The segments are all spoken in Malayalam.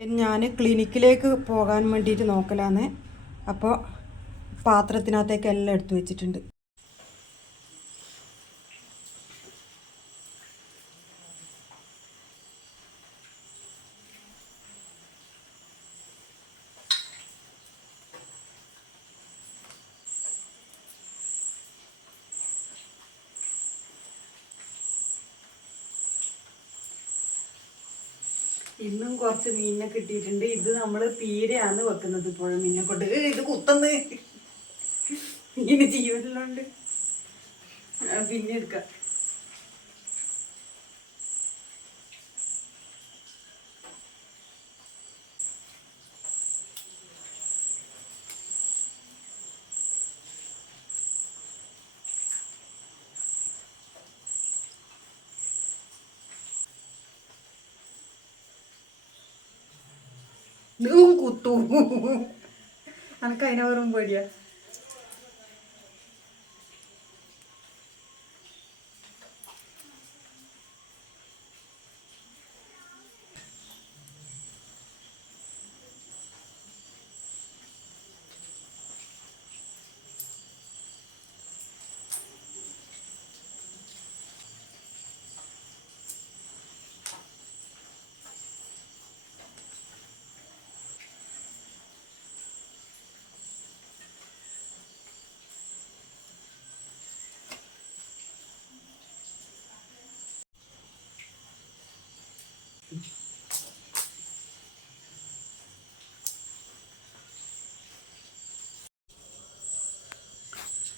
ഞാൻ ക്ലിനിക്കിലേക്ക് പോകാൻ വേണ്ടിയിട്ട് നോക്കലാന്ന്. അപ്പോൾ പാത്രത്തിനകത്തേക്ക് എല്ലാം എടുത്തു വെച്ചിട്ടുണ്ട്. ഇന്നും കുറച്ച് മീനിനെ കിട്ടിയിട്ടുണ്ട്. ഇത് നമ്മൾ പീരയാണ് വെക്കുന്നത് ഇപ്പോഴും മീനെ കൊണ്ട്. ഇത് കുത്തന്ന്. ഇങ്ങനെ ജീവനിലുണ്ട് പിന്നെ എടുക്കാം. ഇതും കുത്തു. അനക്ക് അതിനെ വെറും പേടിയാ.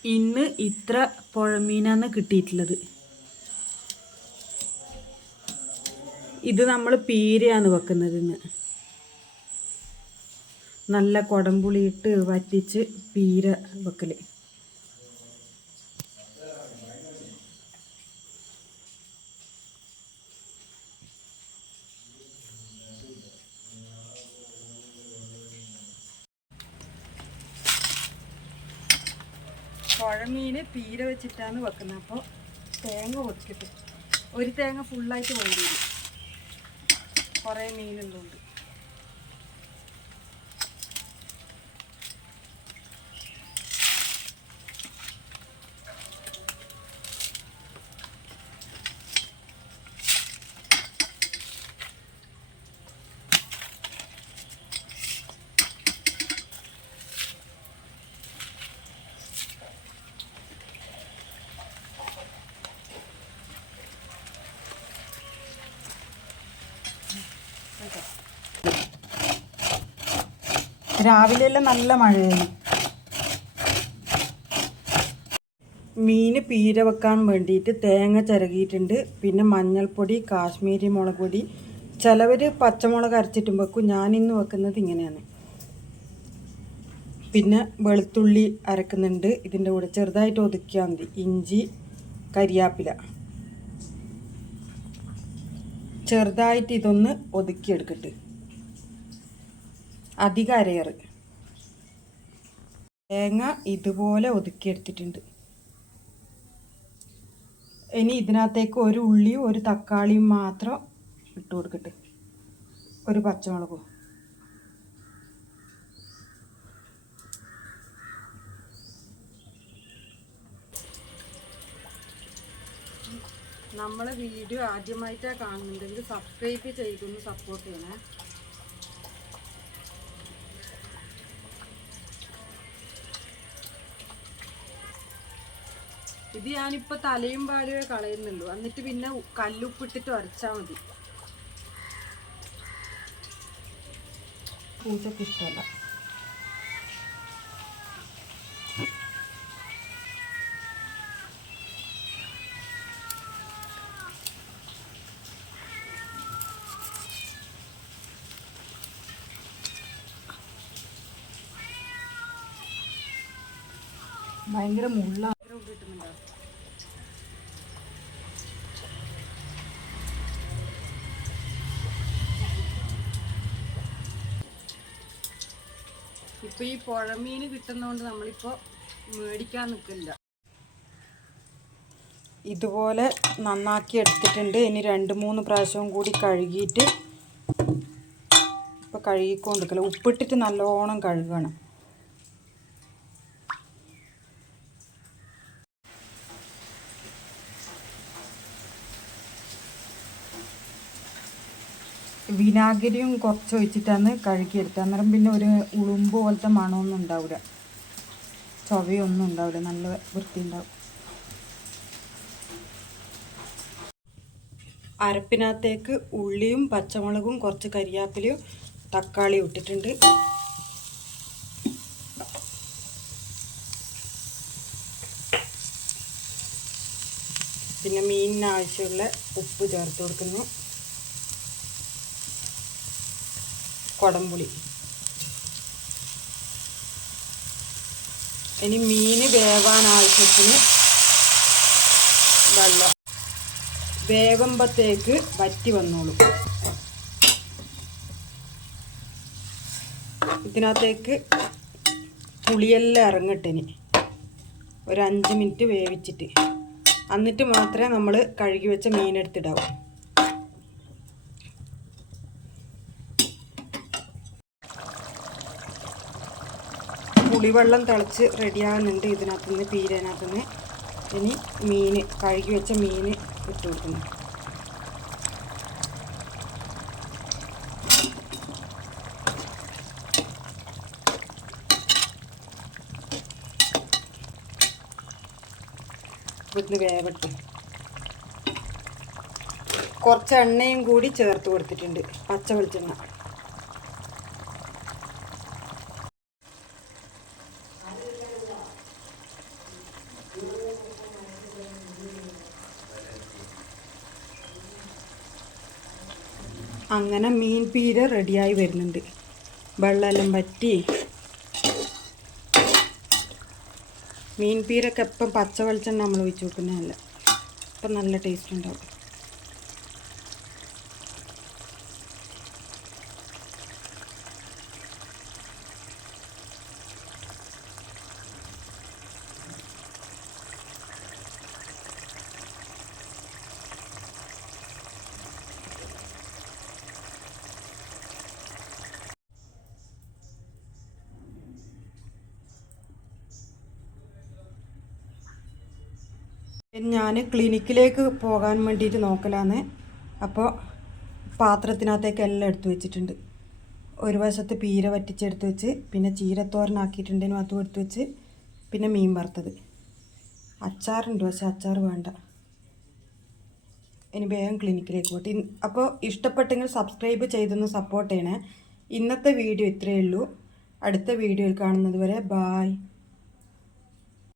ഇന്ന് ഇത്ര പുഴമീനാണ് കിട്ടിയിട്ടുള്ളത്. ഇത് നമ്മൾ പീരയാണ് വെക്കുന്നത് ഇന്ന്. നല്ല കുടംപുളിയിട്ട് വറ്റിച്ച് പീര വെക്കൽ പുഴമീൻ തീരെ വെച്ചിട്ടാണ് വെക്കുന്നത്. അപ്പോൾ തേങ്ങ ഒതുക്കിട്ട് ഒരു തേങ്ങ ഫുള്ളായിട്ട് വേണ്ടി വരും കുറേ മീനുള്ളതുകൊണ്ട് രാവിലെയെല്ലാം നല്ല മഴയാണ് മീൻ പീര വെക്കാൻ വേണ്ടിയിട്ട് തേങ്ങ ചിരകിയിട്ടുണ്ട്. പിന്നെ മഞ്ഞൾപ്പൊടി കാശ്മീരി മുളക് പൊടി. ചിലവർ പച്ചമുളക് അരച്ചിട്ടും വെക്കും. ഞാനിന്ന് വെക്കുന്നത് ഇങ്ങനെയാണ്. പിന്നെ വെളുത്തുള്ളി അരക്കുന്നുണ്ട്. ഇതിന്റെ കൂടെ ചെറുതായിട്ട് ഒതുക്കിയാൽ മതി. ഇഞ്ചി കരിയാപ്പില. ചെറുതായിട്ട് ഇതൊന്ന് ഒതുക്കിയെടുക്കട്ട്. അധികം അരയറ് തേങ്ങ ഇതുപോലെ ഒതുക്കിയെടുത്തിട്ടുണ്ട്. ഇനി ഇതിനകത്തേക്ക് ഒരു ഉള്ളിയും ഒരു തക്കാളിയും മാത്രം ഇട്ട് കൊടുക്കട്ടെ. ഒരു പച്ചമുളകും. നമ്മളെ വീഡിയോ ആദ്യമായിട്ടാണ് കാണുന്നുണ്ടെങ്കിൽ സബ്സ്ക്രൈബ് ചെയ്തൊന്ന് സപ്പോർട്ട് ചെയ്യണേ. ഇത് ഞാനിപ്പോൾ തലയും പാലുമേ കളയുന്നുള്ളൂ. എന്നിട്ട് പിന്നെ കല്ലുപ്പിട്ടിട്ട് ഉരച്ചാൽ മതി. പൂച്ചക്ക് ഇഷ്ടമല്ല ഭയങ്കര മുള്ള കിട്ടുന്നുണ്ടോ? ഇപ്പൊ ഈ പുഴമീൻ കിട്ടുന്നതുകൊണ്ട് നമ്മളിപ്പോ മേടിക്കാൻ നിൽക്കില്ല ഇതുപോലെ നന്നാക്കി എടുത്തിട്ടുണ്ട്. ഇനി രണ്ട് മൂന്ന് പ്രാവശ്യവും കൂടി കഴുകിയിട്ട് ഇപ്പോൾ കഴുകിക്കൊണ്ടിരിക്കല. ഉപ്പിട്ടിട്ട് നല്ലോണം കഴുകണം. വിനാഗിരിയും കുറച്ച് ഒഴിച്ചിട്ടാണ് കഴുകിയെടുത്തത്. അന്നേരം പിന്നെ ഒരു ഉളുമ്പ് പോലത്തെ മണമൊന്നും ഉണ്ടാവില്ല. ചൊവയൊന്നും ഉണ്ടാവില്ല. നല്ല വൃത്തി ഉണ്ടാവും അരപ്പിനകത്തേക്ക് ഉള്ളിയും പച്ചമുളകും കുറച്ച് കരിയാപ്പിലയും തക്കാളിയും ഇട്ടിട്ടുണ്ട്. പിന്നെ മീനിന് ആവശ്യമുള്ള ഉപ്പ് ചേർത്ത് കൊടുക്കുന്നു. കുടംപുളി. ഇനി മീൻ വേവാൻ ആവശ്യത്തിന് വെള്ളം വേവുമ്പത്തേക്ക് വറ്റി വന്നോളൂ. ഇതിനകത്തേക്ക് പുളിയെല്ലാം ഇറങ്ങട്ടിനി ഒരു അഞ്ച് മിനിറ്റ് വേവിച്ചിട്ട്. എന്നിട്ട് മാത്രമേ നമ്മൾ കഴുകി വെച്ച മീനെടുത്തിടാവൂ. പുളിവെള്ളം തിളച്ച് റെഡിയാകുന്നുണ്ട് പീരനകത്ത് നിന്ന് ഇനി മീൻ കഴുകി വെച്ച മീൻ ഇട്ട് കൊടുക്കുന്നു. ഇവിടുന്ന് കുറച്ച് എണ്ണയും കൂടി ചേർത്ത് കൊടുത്തിട്ടുണ്ട്. പച്ച വെളിച്ചെണ്ണ. അങ്ങനെ മീൻ പീര റെഡിയായി വരുന്നുണ്ട്. വെള്ളമെല്ലാം വറ്റി. മീൻ പീരൊക്കെ എപ്പം പച്ച വെളിച്ചെണ്ണ നമ്മൾ ഒഴിച്ച് വെക്കുന്നതല്ല അപ്പം നല്ല ടേസ്റ്റ് ഉണ്ടാവും. ഞാൻ ക്ലിനിക്കിലേക്ക് പോകാൻ വേണ്ടിയിട്ട് നോക്കലാന്ന്. അപ്പോൾ പാത്രത്തിനകത്തേക്ക് എല്ലാം എടുത്തു വെച്ചിട്ടുണ്ട്. ഒരു വശത്ത് പീര വറ്റിച്ചെടുത്ത് വെച്ച് പിന്നെ ചീരത്തോരനാക്കിയിട്ടുണ്ടെങ്കിലും അതും എടുത്ത് വെച്ച് പിന്നെ മീൻ വറുത്തത്. അച്ചാറുണ്ട് പക്ഷെ അച്ചാർ വേണ്ട. ഇനി വേഗം ക്ലിനിക്കിലേക്ക് പോട്ടെ. അപ്പോൾ ഇഷ്ടപ്പെട്ടെങ്കിൽ സബ്സ്ക്രൈബ് ചെയ്തൊന്ന് സപ്പോർട്ട് ചെയ്യണേ. ഇന്നത്തെ വീഡിയോ ഇത്രയേ ഉള്ളൂ. അടുത്ത വീഡിയോയിൽ കാണുന്നത് വരെ ബായ്.